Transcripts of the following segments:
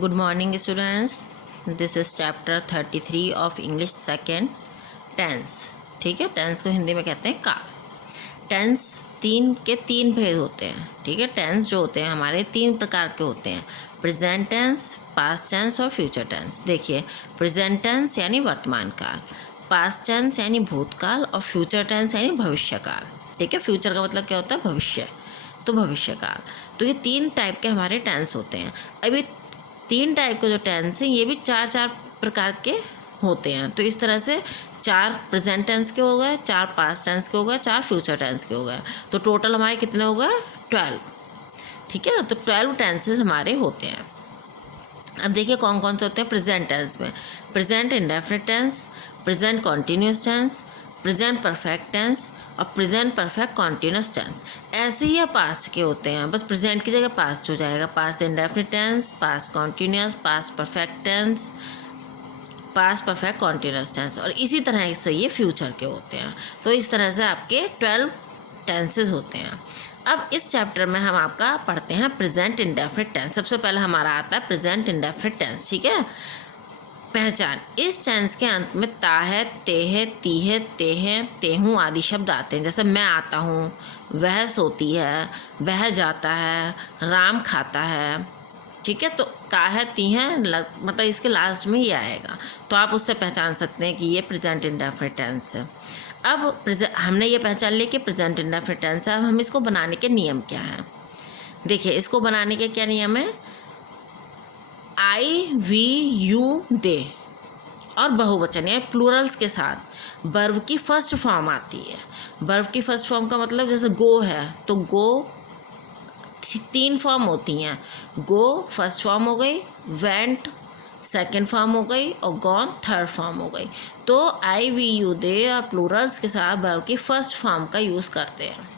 Good morning students. This is chapter 33 of English second tense. ठीक है, tense को हिंदी में कहते हैं काल. टेंस तीन भेद होते हैं. ठीक है, टेंस जो होते हैं हमारे तीन प्रकार के होते हैं. प्रेजेंट टेंस, पास्ट टेंस और फ्यूचर टेंस. देखिए, प्रेजेंट टेंस यानी वर्तमान काल, पास्ट टेंस यानी भूतकाल और फ्यूचर टेंस यानी भविष्य काल. ठीक है, फ्यूचर का मतलब क्या होता है? भविष्य. तो भविष्य काल. तो ये तीन टाइप के हमारे टेंस होते हैं. अभी तीन टाइप के जो टेंस हैं ये भी चार प्रकार के होते हैं. तो इस तरह से चार प्रेजेंट टेंस के हो गए, चार पास्ट टेंस के हो गए, चार फ्यूचर टेंस के हो गए. तो टोटल हमारे कितने हो गए? 12. ठीक है, तो 12 टेंसेस हमारे होते हैं. अब देखिए कौन कौन से होते हैं प्रेजेंट टेंस में. Present indefinite tense, present continuous tense, present perfect tense और प्रेजेंट परफेक्ट कॉन्टीन्यूस टेंस. ऐसे ही पास्ट के होते हैं, बस प्रेजेंट की जगह पास्ट हो जाएगा. Past indefinite tense, past continuous, past perfect tense, past perfect continuous tense. और इसी तरह से ये फ्यूचर के होते हैं. तो इस तरह से आपके 12 टेंसेज होते हैं. अब इस चैप्टर में हम आपका पढ़ते हैं प्रेजेंट इंडेफिनिट टेंस. सबसे पहले हमारा आता है प्रेजेंट इंडेफिनिट टेंस. ठीक है, पहचान. इस टेंस के अंत में ता है, ते है, ती है, ते है, तेहूँ आदि शब्द आते हैं. जैसे मैं आता हूँ, वह सोती है, वह जाता है, राम खाता है. ठीक है, तो ता है, ती है, मतलब इसके लास्ट में ही आएगा. तो आप उससे पहचान सकते हैं कि ये प्रेजेंट इंडेफिनिट टेंस है. अब हमने ये पहचान लिया कि प्रेजेंट इंडेफिनिट टेंस है. अब हम इसको बनाने के नियम क्या हैं. देखिए, इसको बनाने के क्या नियम है. आई, वी, यू, दे और बहुवचन या प्लूरल्स के साथ वर्ब की फर्स्ट फॉर्म आती है. वर्ब की फर्स्ट फॉर्म का मतलब जैसे गो है तो गो 3 फॉर्म होती हैं. गो फर्स्ट फॉर्म हो गई, वेंट सेकेंड फॉर्म हो गई और गॉन थर्ड फॉर्म हो गई. तो आई, वी, यू, दे और प्लूरल्स के साथ वर्ब की फर्स्ट फॉर्म का यूज़ करते हैं.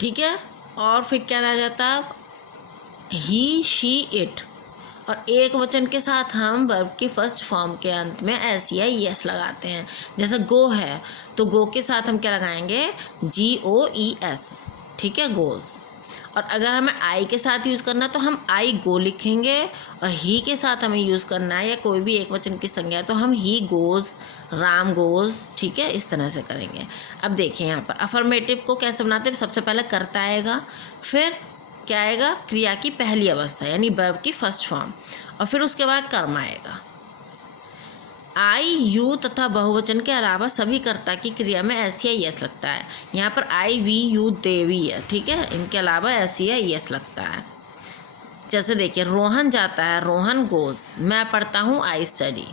ठीक है, और फिर क्या रह जाता है? ही, शी, इट. और एक वचन के साथ हम वर्ब की फर्स्ट फॉर्म के अंत में एस या एस लगाते हैं. जैसे गो है तो गो के साथ हम क्या लगाएंगे? GOES. ठीक है, गोल्स. और अगर हमें आई के साथ यूज़ करना है तो हम आई गो लिखेंगे. और ही के साथ हमें यूज़ करना है या कोई भी एक वचन की संज्ञा है तो हम ही गोज़, राम गोज़. ठीक है, इस तरह से करेंगे. अब देखिए यहाँ पर अफर्मेटिव को कैसे बनाते हैं. सबसे पहले कर्ता आएगा, फिर क्या आएगा? क्रिया की पहली अवस्था यानी वर्ब की फर्स्ट फॉर्म, और फिर उसके बाद कर्म आएगा. आई, यू तथा बहुवचन के अलावा सभी कर्ता की क्रिया में एस या एस लगता है. यहाँ पर आई, वी, यू, दे भी है. ठीक है, इनके अलावा एस या एस लगता है. जैसे देखिए, रोहन जाता है, रोहन गोज. मैं पढ़ता हूँ, आई स्टडी.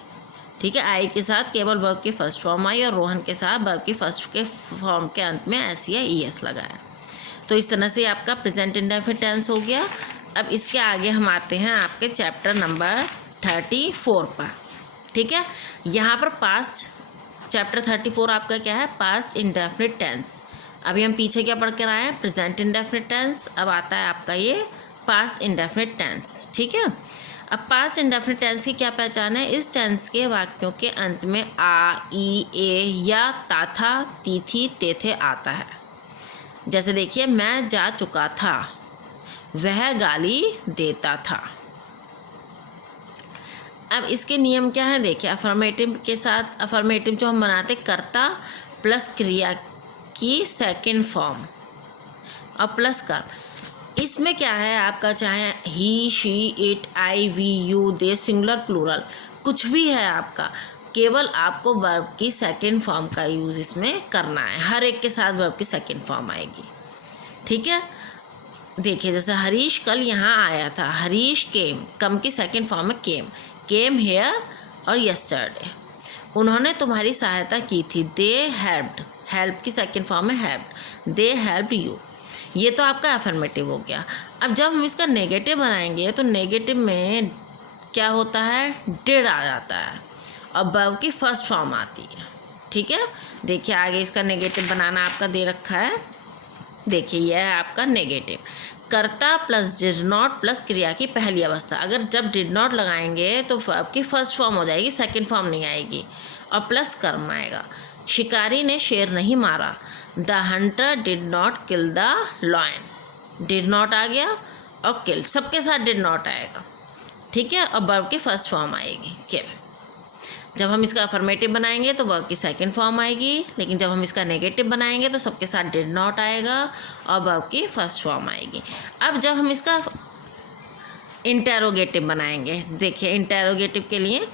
ठीक है, आई के साथ केवल वर्ब की फर्स्ट फॉर्म आई और रोहन के साथ वर्ब की फर्स्ट के फॉर्म के अंत में एस या एस लगाया. तो इस तरह से आपका प्रेजेंट इंडेफिनिट टेंस हो गया. अब इसके आगे हम आते हैं आपके चैप्टर नंबर 34 पर. ठीक है, यहाँ पर पास्ट चैप्टर 34 आपका क्या है? Past indefinite tense. अभी हम पीछे क्या पढ़ कर आए हैं? Present indefinite tense. अब आता है आपका ये पास्ट इंडेफिनिट टेंस. ठीक है, अब पास्ट इंडेफिनिट टेंस की क्या पहचान है? इस टेंस के वाक्यों के अंत में आ, ई, ए या ता था, ती थी, ते थे आता है. जैसे देखिए, मैं जा चुका था, वह गाली देता था. अब इसके नियम क्या है? देखिए, अफर्मेटिव के साथ अफर्मेटिव जो हम बनाते कर्ता प्लस क्रिया की सेकंड फॉर्म और प्लस कर्म. इसमें क्या है आपका, चाहे he, she, it, I, we, you, they, singular, plural, कुछ भी है आपका, केवल आपको वर्ब की सेकंड फॉर्म का यूज़ इसमें करना है. हर एक के साथ वर्ब की सेकंड फॉर्म आएगी. ठीक है, देखिए जैसे हरीश कल यहाँ आया था, हरीश केम. कम की सेकंड फॉर्म है केम. केम हेयर और यस्टरडे. उन्होंने तुम्हारी सहायता की थी, दे हेल्प्ड. हेल्प की सेकंड फॉर्म है हेल्प्ड. They helped you. ये तो आपका अफर्मेटिव हो गया. अब जब हम इसका नेगेटिव बनाएंगे तो नेगेटिव में क्या होता है? डिड आ जाता है और वर्ब की फर्स्ट फॉर्म आती है. ठीक है, देखिए आगे इसका नेगेटिव बनाना आपका दे रखा है. देखिए, यह है आपका नेगेटिव. कर्ता प्लस डिड नॉट प्लस क्रिया की पहली अवस्था. अगर जब डिड नॉट लगाएंगे तो वर्ब की फर्स्ट फॉर्म हो जाएगी, सेकंड फॉर्म नहीं आएगी, और प्लस कर्म आएगा. शिकारी ने शेर नहीं मारा. The hunter did not kill the lion. Did not आ गया और किल, सबके साथ डिड नॉट आएगा, ठीक है। अब वर्ब की फर्स्ट फॉर्म आएगी किल। जब हम इसका अफर्मेटिव बनाएंगे तो वर्ब की सेकंड फॉर्म आएगी, लेकिन जब हम इसका नेगेटिव बनाएंगे तो सबके साथ डिड नॉट आएगा और वर्ब की फर्स्ट फॉर्म आएगी। अब जब हम इसका इंटेरोगेटिव बनाएंगे, देखिए इंटेरोगेटिव के लिए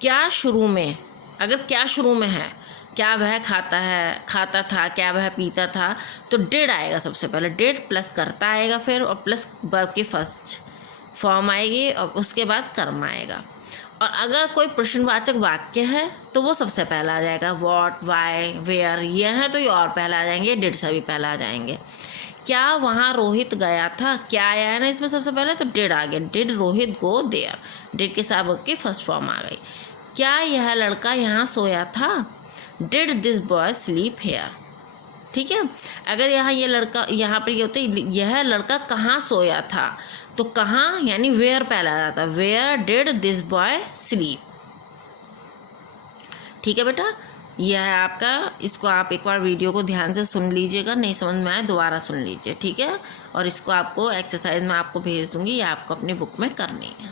क्या शुरू में, अगर क्या शुरू में है, क्या वह खाता था, क्या वह पीता था, तो डिड आएगा सबसे पहले, डिड प्लस करता आएगा फिर, और प्लस वर्ब की फर्स्ट फॉर्म आएगी और उसके बाद कर्म आएगा। और अगर कोई प्रश्नवाचक वाक्य है तो वो सबसे पहला आ जाएगा, व्हाट, वाई, वेयर, ये हैं तो ये और पहला आ जाएंगे, डिड से भी पहला आ जाएंगे। क्या वहाँ रोहित गया था, क्या आया है ना इसमें सबसे पहले, तो डिड आ गया, did Rohit go there, did के साथ वर्ब की फर्स्ट फॉर्म आ गई। क्या यह लड़का यहाँ सोया था, did this boy sleep here, ठीक है। अगर यहाँ ये लड़का, यहाँ पर ये होता है यह लड़का कहाँ सोया था, तो कहाँ यानी वेयर पहला आ जाता है, where did this boy sleep, ठीक है बेटा। यह है आपका, इसको आप एक बार वीडियो को ध्यान से सुन लीजिएगा, नहीं समझ में आए दोबारा सुन लीजिए, ठीक है। और इसको आपको एक्सरसाइज में आपको भेज दूँगी, या आपको अपनी बुक में करनी है।